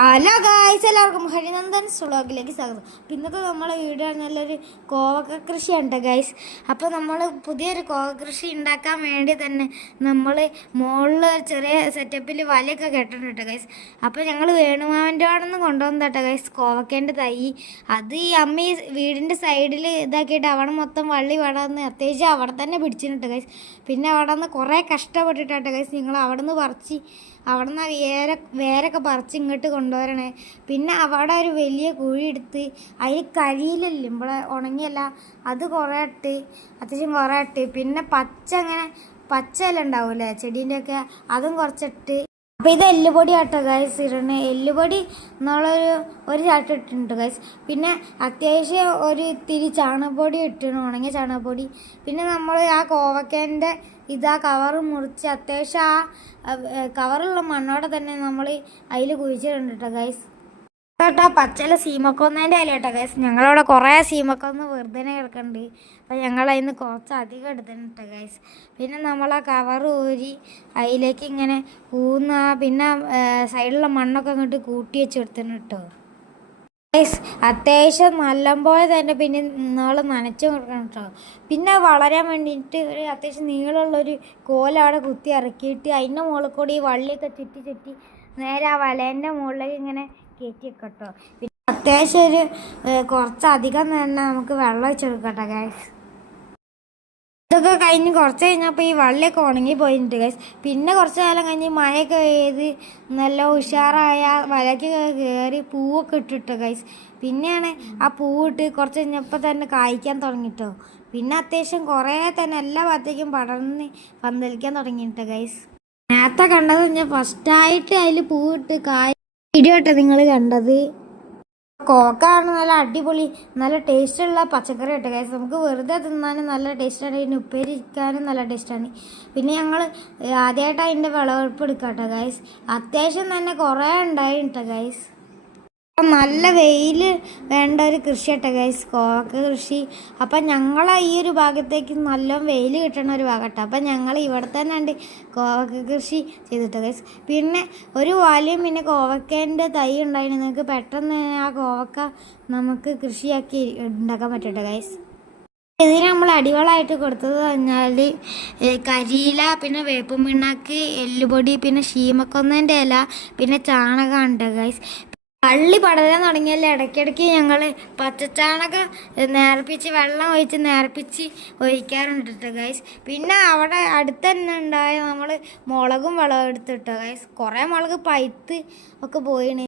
Hello guys എല്ലാവർക്കും ഹരിനന്ദൻ സുളോഗിലേക്ക് സ്വാഗതം. ഇന്നത്തെ നമ്മളെ വീഡിയോ നല്ലൊരു കോവക്ക കൃഷിയുണ്ട് ഗൈസ് അപ്പോൾ നമ്മൾ പുതിയൊരു കോവക്ക കൃഷി ഉണ്ടാക്കാൻ വേണ്ടി തന്നെ നമ്മൾ മുകളിൽ ചെറിയ സെറ്റപ്പിൽ വലയൊക്കെ കെട്ടിട്ടുണ്ട് ഗൈസ് അപ്പോൾ ഞങ്ങൾ വേണുമാവന്റെ അവിടെ നിന്ന് കൊണ്ടുവന്നിട്ടെ ഗൈസ് കോവക്കേന്റെ തൈ. അത് ഈ അമ്മ ഈ വീടിന്റെ സൈഡിൽ ഇതാക്കിയിട്ട് അവിടെ മൊത്തം വള്ളി വടന്ന് അത്യാവശ്യം അവിടെ തന്നെ പിടിച്ചിട്ടുണ്ട് ഗൈസ് പിന്നെ അവിടെ നിന്ന് കുറേ കഷ്ടപ്പെട്ടിട്ടാട്ടോ ഗൈസ് നിങ്ങൾ അവിടെ നിന്ന് പറിച്ച് അവിടെ നിന്ന് വേര വേരൊക്കെ പറിച്ച് ഇങ്ങോട്ട് കൊണ്ടുവരണേ. പിന്നെ അവിടെ ഒരു വലിയ കുഴി എടുത്ത് അതിൽ കരിയിലല്ലേ ഇവിടെ ഉണങ്ങിയല്ല. അത് കുറേ ഇട്ട് അത്യാവശ്യം കുറേ ഇട്ട്. പിന്നെ പച്ച അങ്ങനെ പച്ചയെല്ലാം ഉണ്ടാവില്ലേ ചെടീന്റെയൊക്കെ. അതും കുറച്ചിട്ട് അപ്പോൾ ഇത് എല്ലുപൊടി ആട്ടോ ഗൈസ് ഇടണേ. എല്ലുപൊടി എന്നുള്ളൊരു ഒരു ചാട്ടം ഇട്ടിട്ടുണ്ട് ഗൈസ് പിന്നെ അത്യാവശ്യം ഒരു ഇത്തിരി ചാണകപ്പൊടി ഇട്ടിരുന്നു ഉണങ്ങിയ ചാണകപ്പൊടി. പിന്നെ നമ്മൾ ആ കോവക്കേന്റെ ഇതാ കവർ മുറിച്ച് അത്യാവശ്യം ആ കവറുള്ള മണ്ണോടെ തന്നെ നമ്മൾ അതിൽ കുഴിച്ചിട്ടുണ്ട് കേട്ടോ ഗൈസ് കേട്ടോ പച്ചല സീമക്കൊന്നേന്റെ ഇല കേട്ടോ ഗൈസ് ഞങ്ങളവിടെ കുറേ സീമക്കൊന്ന് വെറുതെ കിടക്കുന്നുണ്ട് അപ്പം ഞങ്ങൾ അതിന് കുറച്ച് അധികം എടുത്തിട്ടുണ്ട് ഗൈസ് പിന്നെ നമ്മൾ ആ കവർ ഊരി അതിലേക്ക് ഇങ്ങനെ ഊന്ന പിന്നെ സൈഡിലുള്ള മണ്ണൊക്കെ അങ്ങോട്ട് കൂട്ടി വെച്ച് എടുത്തിട്ടുണ്ട് കേട്ടോ ഗൈസ് അത്യാവശ്യം നല്ലപോലെ തന്നെ പിന്നെ നമ്മൾ നനച്ചു കൊടുക്കണം കേട്ടോ പിന്നെ വളരാൻ വേണ്ടിയിട്ട് ഒരു അത്യാവശ്യം നീളമുള്ളൊരു കോലവിടെ കുത്തി ഇറക്കിയിട്ട് അതിന്റെ മുകളിൽ കൂടി ഈ വള്ളിയൊക്കെ ചുറ്റി ചുറ്റി നേരെ ആ വലേന്റെ മുകളിലേക്ക് ഇങ്ങനെ കയറ്റി വെക്കട്ടോ കേട്ടോ പിന്നെ അത്യാവശ്യം ഒരു കുറച്ചധികം തന്നെ നമുക്ക് വെള്ളം ഒഴിച്ച് കൊടുക്കട്ടെ കേട്ടോ ഗൈസ് ഇതൊക്കെ കഴിഞ്ഞ് കുറച്ച് കഴിഞ്ഞപ്പോൾ ഈ വള്ളിയൊക്കെ ഉണങ്ങി പോയിട്ടുണ്ട് ഗൈസ് പിന്നെ കുറച്ച് കാലം കഴിഞ്ഞ് മഴയൊക്കെ പെയ്ത് നല്ല ഉഷാറായ വലയ്ക്ക് കയറി പൂവൊക്കെ ഇട്ടിട്ടോ ഗൈസ് പിന്നെയാണ് ആ പൂവിട്ട് കുറച്ച് കഴിഞ്ഞപ്പോൾ തന്നെ കായ്ക്കാൻ തുടങ്ങിട്ടോ. പിന്നെ അത്യാവശ്യം കുറേ തന്നെ എല്ലാ ഭാഗത്തേക്കും പടർന്ന് പന്തലിക്കാൻ തുടങ്ങിയിട്ടോ ഗൈസ് നേരത്തെ കണ്ടത് ഞാൻ ഫസ്റ്റായിട്ട് അതിൽ പൂവിട്ട് കായ് വീഡിയോ ആട്ടെ നിങ്ങൾ കണ്ടത് കോക്കാണ് നല്ല അടിപൊളി നല്ല ടേസ്റ്റുള്ള പച്ചക്കറി കേട്ടോ കാര്യം നമുക്ക് വെറുതെ തിന്നാനും നല്ല ടേസ്റ്റാണ് പിന്നെ ഉപ്പേരിക്കാനും നല്ല ടേസ്റ്റാണ് പിന്നെ ഞങ്ങൾ ആദ്യമായിട്ട് അതിന്റെ വിളവെടുപ്പ് എടുക്കാം കേട്ടോ ഗൈസ് അത്യാവശ്യം തന്നെ കുറേ ഉണ്ടായിട്ടോ ഗൈസ് നല്ല വെയിൽ വേണ്ട ഒരു കൃഷി കേട്ടോ ഗൈസ് കോവക്ക കൃഷി. അപ്പം ഞങ്ങൾ ഈ ഒരു ഭാഗത്തേക്ക് നല്ല വെയിൽ കിട്ടണ ഒരു ഭാഗം കേട്ടോ അപ്പം ഞങ്ങൾ ഇവിടെ തന്നെ ഉണ്ട് കോവക്ക കൃഷി ചെയ്തിട്ട് ഗൈസ് പിന്നെ ഒരു വാലിയും പിന്നെ കോവക്കേന്റെ തൈ ഉണ്ടായിരുന്നു നിങ്ങൾക്ക് പെട്ടെന്ന് ആ കോവക്ക നമുക്ക് കൃഷിയാക്കി ഉണ്ടാക്കാൻ പറ്റട്ടെ ഗൈസ് ഇതിന് നമ്മൾ അടിവളമായിട്ട് കൊടുത്തത് പറഞ്ഞാൽ കരിയില പിന്നെ വേപ്പും പിണ്ണാക്ക് എല്ലുപൊടി പിന്നെ ഷീമക്കൊന്നേന്റെ ഇല പിന്നെ ചാണകം ഉണ്ട് ഗൈസ് പള്ളി പടരാൻ തുടങ്ങിയല്ല? ഇടയ്ക്കിടയ്ക്ക് ഞങ്ങൾ പച്ചച്ചാണകം നേർപ്പിച്ച് വെള്ളം ഒഴിച്ച് നേർപ്പിച്ച് ഒഴിക്കാറുണ്ട് കേട്ടോ ഗൈസ് പിന്നെ അവിടെ അടുത്ത് തന്നെ ഉണ്ടായ നമ്മൾ മുളകും വെള്ളം എടുത്തിട്ടോ ഗൈസ് കുറേ മുളക് പഴുത്ത് ഒക്കെ പോയിണ്.